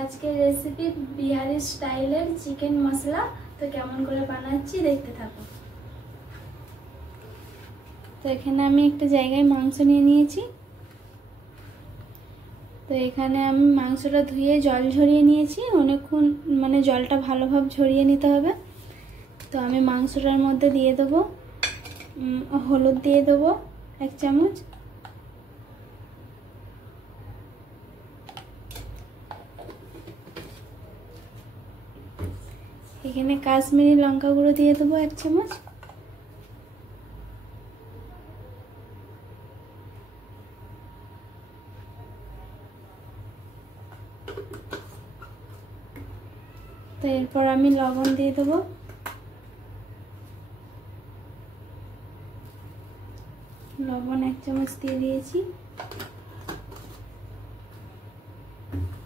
আজকের রেসিপি বিহারি স্টাইলের চিকেন মশলা। তো কেমন করে বানাচ্ছি দেখতে থাকো। তো এখানে আমি একটা জায়গায় মাংস নিয়ে নিয়েছি। তো এখানে আমি মাংসটা ধুয়ে জল ঝরিয়ে নিয়েছি, অনেকক্ষণ মানে জলটা ভালোভাবে ঝরিয়ে নিতে হবে। তো আমি মাংসটার মধ্যে দিয়ে দেবো হলুদ, দিয়ে দেবো 1 চামচ, এখানে কাশ্মীরি লঙ্কা গুঁড়ো দিয়ে দেবো 1 চামচ, তো এরপর আমি লবণ দিয়ে দেবো, লবণ 1 চামচ দিয়ে দিয়েছি।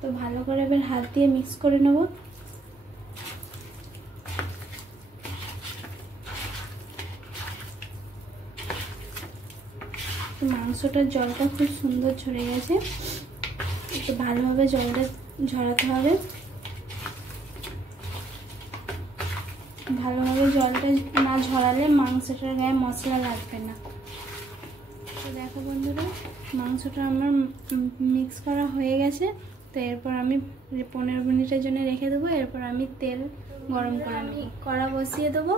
তো ভালো করে এবার হাত দিয়ে মিক্স করে নেব। মাংসটার জলটা খুব সুন্দর ঝরে গেছে, একটু ভালোভাবে জলটা ঝরাতে হবে। ভালোভাবে জলটা না ঝরালে মাংসটার গায়ে মশলা লাগবে না। তো দেখো বন্ধুরা, মাংসটা আমার মিক্স করা হয়ে গেছে। তো এরপর আমি 15 মিনিটের জন্য রেখে দেবো। এরপর আমি তেল গরম করে আমি কড়া বসিয়ে দেবো,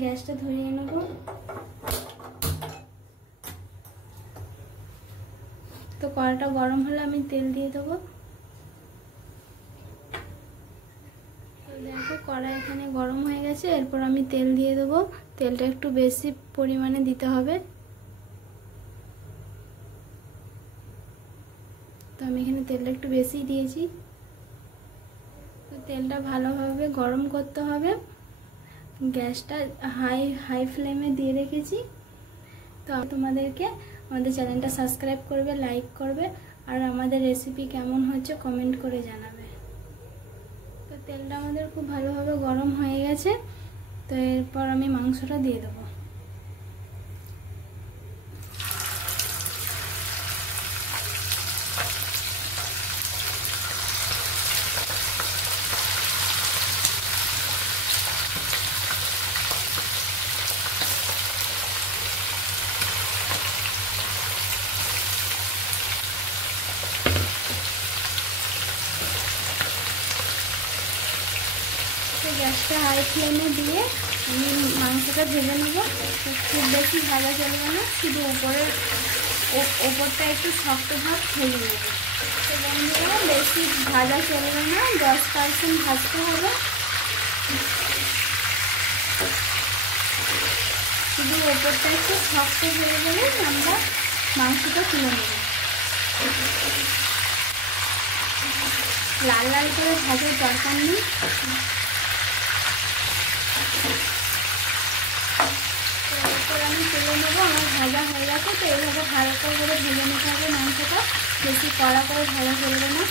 গ্যাসটা ধরিয়ে নেব। তো কড়াটা গরম হলে আমি তেল দিয়ে দেবো। দেখো কড়া এখানে গরম হয়ে গেছে। এরপর আমি তেল দিয়ে দেবো। তেলটা একটু বেশি পরিমাণে দিতে হবে। তো আমি এখানে তেলটা একটু বেশি দিয়েছি। তো তেলটা ভালোভাবে গরম করতে হবে। গ্যাসটা হাই ফ্লেমে দিয়ে রেখেছি। তো তোমাদেরকে আমাদের চ্যানেলটা সাবস্ক্রাইব করবে, লাইক করবে, আর আমাদের রেসিপি কেমন হচ্ছে কমেন্ট করে জানাবে। তো তেলটা আমাদের খুব ভালোভাবে গরম হয়ে গেছে। তো এরপর আমি মাংসটা দিয়ে দেবো। গ্যাসটা হাই ফ্লেমে দিয়ে আমি মাংসটা ভেজে নেব। খুব বেশি ভাজা চলবে না, শুধু ওপরটা একটু শক্ত ভাব ভেজে নেব। তো বন্ধুরা, বেশি ভাজা চলবে না, 10% ভাজতে হবে। শুধু ওপরটা একটু শক্ত হয়ে গেলে আমরা মাংসটা তুলে নেব। লাল লাল করে ভাজার দরকার নেই। আমি তুলে নেবো। আমার ভাজা হয়ে গেছে। তো এইভাবে হালকা করে ভেজে নিতে হবে মাংসটা, বেশি কড়া করে ভাজা চলবে না।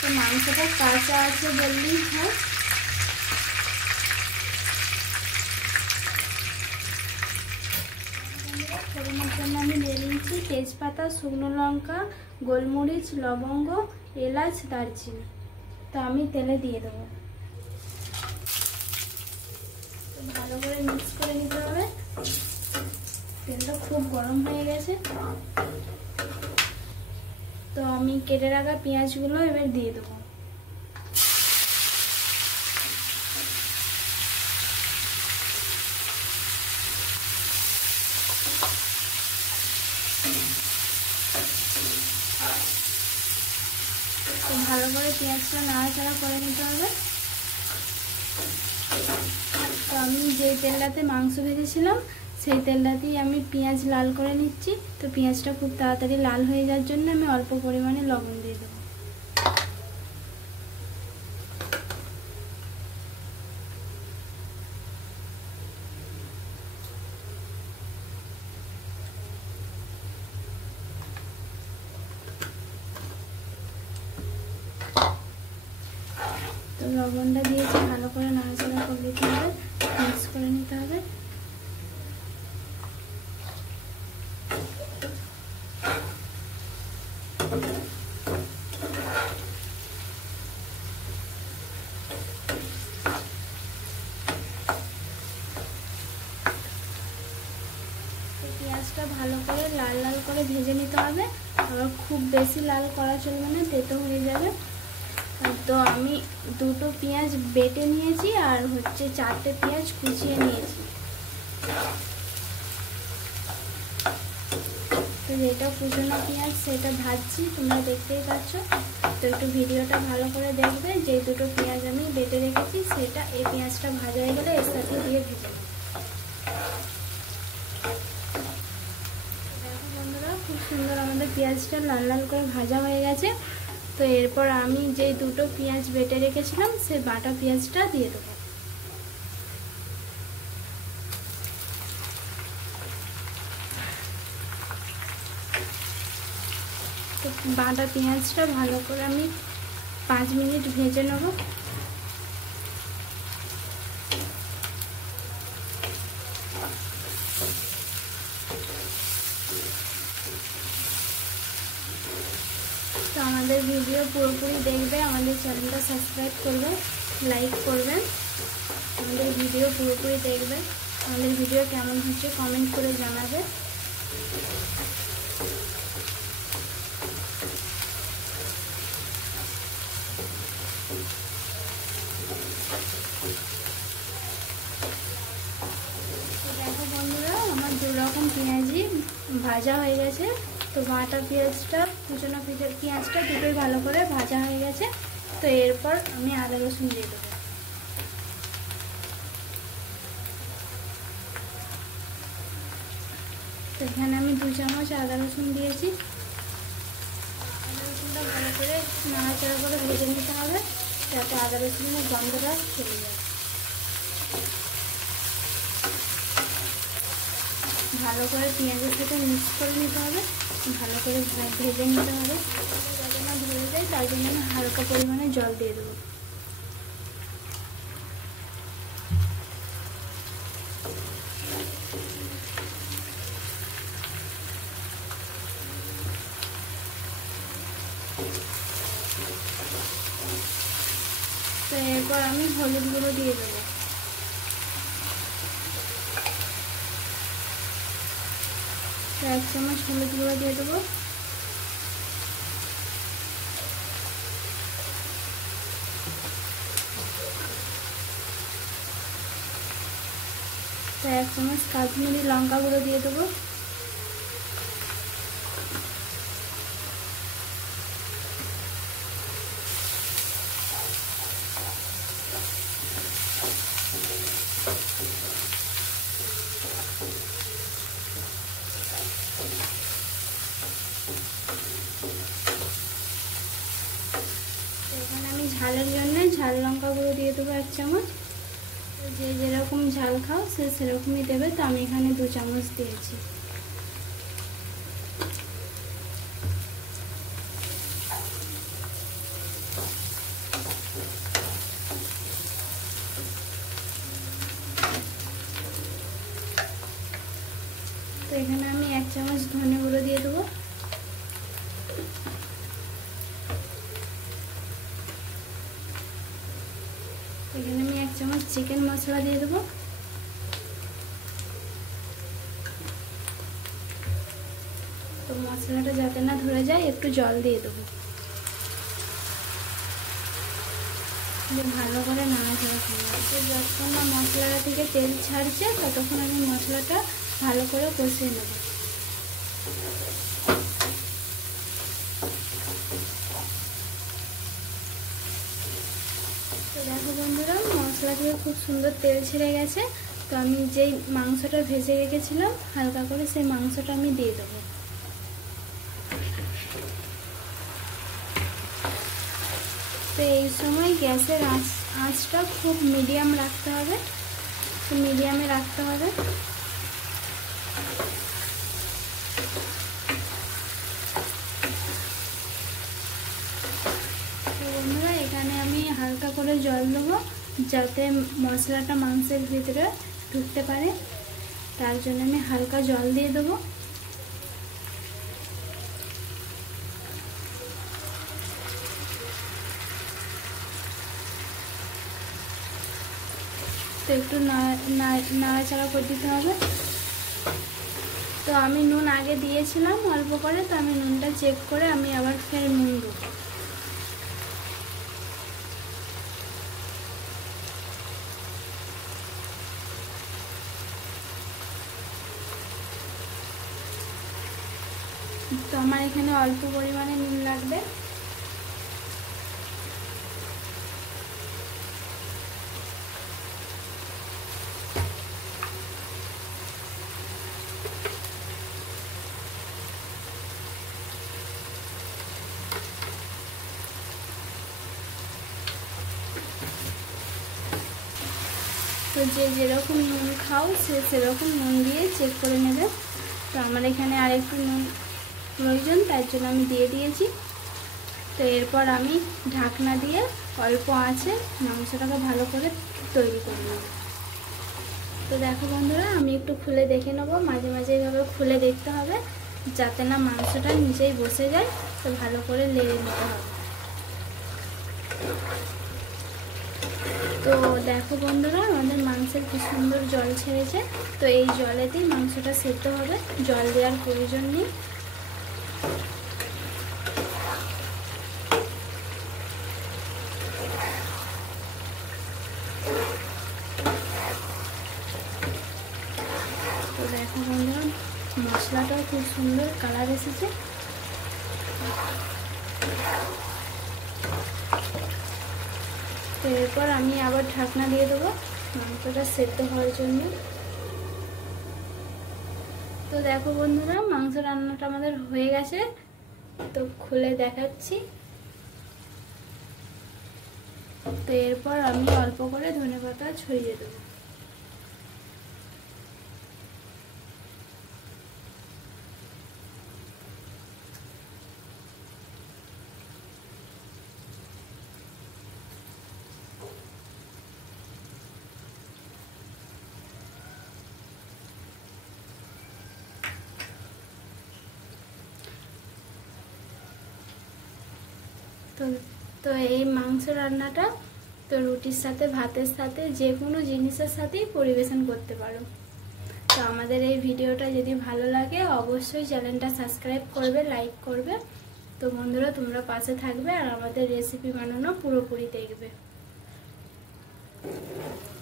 তো মাংসটা কাঁচা আছে বললেই হয়। ফোড়নের জন্য আমি দিয়ে দিয়েছি তেজপাতা, শুকনো লঙ্কা, গোলমরিচ, লবঙ্গ, এলাচ, দারচিনি। তো আমি তেলে দিয়ে দেবো। ভালো করে মিক্স করে নিতে হবে। তেলটা খুব গরম হয়ে গেছে। তো আমি কেটে রাখা পেঁয়াজগুলো এবার দিয়ে দেবো। তো ভালো করে পেঁয়াজটা নাড়াচাড়া করে নিতে হবে। তো আমি যে তেলটাতে মাংস ভেজেছিলাম সেই তেলটাতেই আমি পেঁয়াজ লাল করে নিচ্ছি। তো পেঁয়াজটা খুব তাড়াতাড়ি লাল হয়ে যাওয়ার জন্য আমি অল্প পরিমাণে লবণ দিয়ে দেবো। তো লবণটা দিয়েছি, ভালো করে নাড়াচাড়া করে দিতে হবে, মিক্স করে নিতে হবে। পেঁয়াজটা ভালো করে লাল লাল করে ভেজে নিতে হবে, আবার খুব বেশি লাল করা চলবে না, তেতো হয়ে যাবে। তো আমি 2টো পেঁয়াজ বেটে নিয়েছি আর 4টে পেঁয়াজ কুচিয়ে নিয়েছি। তো যেটা কুচনো পেঁয়াজ সেটা ভাজছি, তোমরা দেখতেই পাচ্ছ। তো একটু ভিডিওটা ভালো করে দেখবে। যে 2টো পেঁয়াজ আমি বেটে রেখেছি সেটা এই পেঁয়াজটা ভাজা হয়ে গেলে এর সাথে দিয়ে ভেজে নেব। দেখো বন্ধুরা, খুব সুন্দর আমাদের পেঁয়াজটা লাল লাল করে ভাজা হয়ে গেছে। তো এরপর আমি যে 2টো পেঁয়াজ বেটে রেখেছিলাম সেই বাটা পেঁয়াজটা দিয়ে দেবো। তো বাটা পেঁয়াজটা ভালো করে আমি 5 মিনিট ভেজে নেব। তো আমাদের ভিডিও পুরোপুরি দেখবে, আমাদের চ্যানেলটা সাবস্ক্রাইব করবে, লাইক করবেন। আমাদের ভিডিও পুরোপুরি দেখবে, আমাদের ভিডিও কেমন হচ্ছে কমেন্ট করে জানাবে। দেখো বন্ধুরা, আমার 2 রকম পেঁয়াজই ভাজা হয়ে গেছে। তো বাটা পেঁয়াজটা কুচনো পেঁয়াজটা দুটোই ভালো করে ভাজা হয়ে গেছে। তো এরপর আমি আদা রসুন দিয়ে দেবো। তো এখানে আমি 2 চামচ আদা রসুন দিয়েছি। আদা রসুনটা ভালো করে নাড়াচাড়া করে ভেজে নিতে হবে, যাতে আদা রসুনের গন্ধটা চলে যায়। ভালো করে পেঁয়াজের সাথে মিক্স করে নিতে হবে, ভালো করে ভেজে নিতে হবে। যাতে না ধরে যায় তার জন্য আমি হালকা পরিমাণে জল দিয়ে দেবো। তো এরপর আমি হলুদ গুঁড়ো দিয়ে দেবো। তো 1 চামচ হলুদ গুঁড়ো দিয়ে দেবো। তো 1 চামচ কাশ্মীরি লঙ্কা গুঁড়ো দিয়ে দেবো। এখানে আমি ঝালের জন্য ঝাল লঙ্কা গুঁড়ো দিয়ে দেবো 1 চামচ। যে যেরকম ঝাল খাও সে সেরকমই দেবে। তো আমি এখানে 2 চামচ দিয়েছি। তো এখানে আমি 1 চামচ ধনে গুঁড়ো দিয়ে দেবো। এখানে আমি 1 চামচ চিকেন মশলা দিয়ে দেবো। তো মশলাটা যাতে না ধরে যায় একটু জল দিয়ে দেবো। ভালো করে নাড়াচাড়া করবো। যতক্ষণ না মশলাটা থেকে তেল ছাড়ছে ততক্ষণ আমি মশলাটা ভালো করে কষিয়ে নেব। তো দেখো বন্ধুরা, মশলা থেকে খুব সুন্দর তেল ছেড়ে গেছে। তো আমি যেই মাংসটা ভেজে রেখেছিলাম হালকা করে, সেই মাংসটা আমি দিয়ে দেবো। তো এই সময় গ্যাসের আঁচটা খুব মিডিয়াম রাখতে হবে। তো মিডিয়ামে রাখতে হবে। তো বন্ধুরা, এখানে এখানে আমি হালকা করে জল দেবো যাতে মশলাটা মাংসের ভিতরে ঢুকতে পারে, তার জন্য আমি হালকা জল দিয়ে দেবো। তো একটু নাড়াচাড়া করে দিতে হবে। তো আমি নুন আগে দিয়েছিলাম অল্প করে, তো আমি নুনটা চেক করে আমি আবার ফের নুন দেবো। তো আমার এখানে অল্প পরিমাণে নুন লাগবে। তো যে যেরকম নুন খাও সেরকম নুন দিয়ে চেক করে নেবে। তো আমার এখানে আরেকটু নুন প্রয়োজন, তার জন্য আমি দিয়ে দিয়েছি। তো এরপর আমি ঢাকনা দিয়ে অল্প আঁচে মাংসটাকে ভালো করে তৈরি করে নেব। তো দেখো বন্ধুরা, আমি একটু খুলে দেখে নেবো, মাঝে মাঝে এইভাবে খুলে দেখতে হবে যাতে না মাংসটা নিচেই বসে যায়। তো ভালো করে লেড়ে নিতে হবে। তো দেখো বন্ধুরা, আমাদের মাংসের কি সুন্দর জল ছেড়েছে। তো এই জলেতেই মাংসটা সেদ্ধ হবে, জল দেওয়ার প্রয়োজন নেই। তো দেখো বন্ধুরা, মশলাটাও খুব সুন্দর কালার এসেছে। তো এরপর আমি আবার ঢাকনা দিয়ে দেবো মাংসটা সেদ্ধ হওয়ার জন্য। তো দেখো বন্ধুরা, মাংস রান্নাটা আমাদের হয়ে গেছে। তো খুলে দেখাচ্ছি। তো এরপর আমি অল্প করে ধনেপাতা ছড়িয়ে দেবো। তো এই মাংস রান্নাটা তো রুটির সাথে, ভাতের সাথে, যে কোনো জিনিসের সাথেই পরিবেশন করতে পারো। তো আমাদের এই ভিডিওটা যদি ভালো লাগে অবশ্যই চ্যানেলটা সাবস্ক্রাইব করবে, লাইক করবে। তো বন্ধুরা, তোমরা পাশে থাকবে আর আমাদের রেসিপি বানানো পুরোপুরি দেখবে।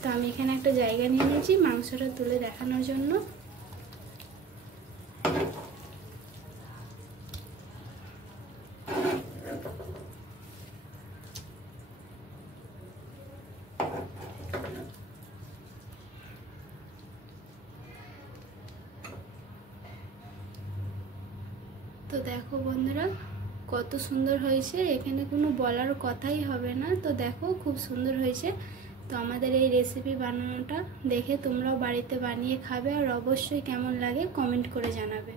তো আমি এখানে একটা জায়গা নিয়ে নিয়েছি মাংসটা তুলে দেখানোর জন্য। তো দেখো বন্ধুরা, কত সুন্দর হয়েছে, এখানে কোনো বলার কথাই হবে না। তো দেখো খুব সুন্দর হয়েছে। তো আমাদের এই রেসিপি বানানোটা দেখে তোমরাও বাড়িতে বানিয়ে খাবে আর অবশ্যই কেমন লাগে কমেন্ট করে জানাবে।